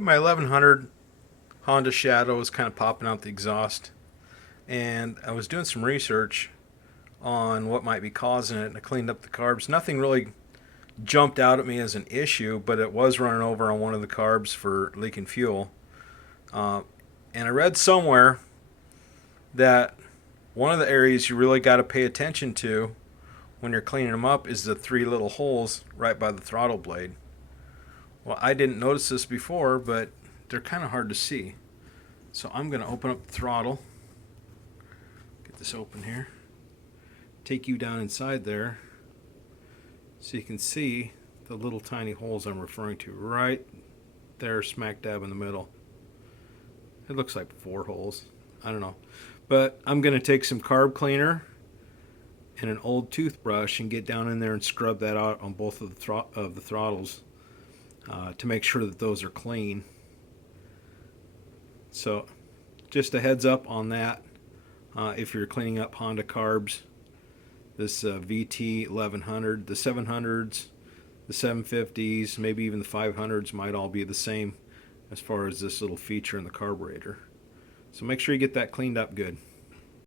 Okay, my 1100 Honda Shadow was kind of popping out the exhaust, and I was doing some research on what might be causing it, and I cleaned up the carbs. Nothing really jumped out at me as an issue, but it was running over on one of the carbs for leaking fuel. Uh, and I read somewhere that one of the areas you really got to pay attention to when you're cleaning them up is the three little holes right by the throttle blade. Well, I didn't notice this before, but they're kind of hard to see. So I'm going to open up the throttle. Get this open here. Take you down inside there so you can see the little tiny holes I'm referring to right there, smack dab in the middle. It looks like 4 holes. I don't know. But I'm going to take some carb cleaner and an old toothbrush and get down in there and scrub that out on both of the throttles to make sure that those are clean. So just a heads up on that. If you're cleaning up Honda carbs, this VT 1100, the 700s, the 750s, maybe even the 500s might all be the same as far as this little feature in the carburetor. So make sure you get that cleaned up good.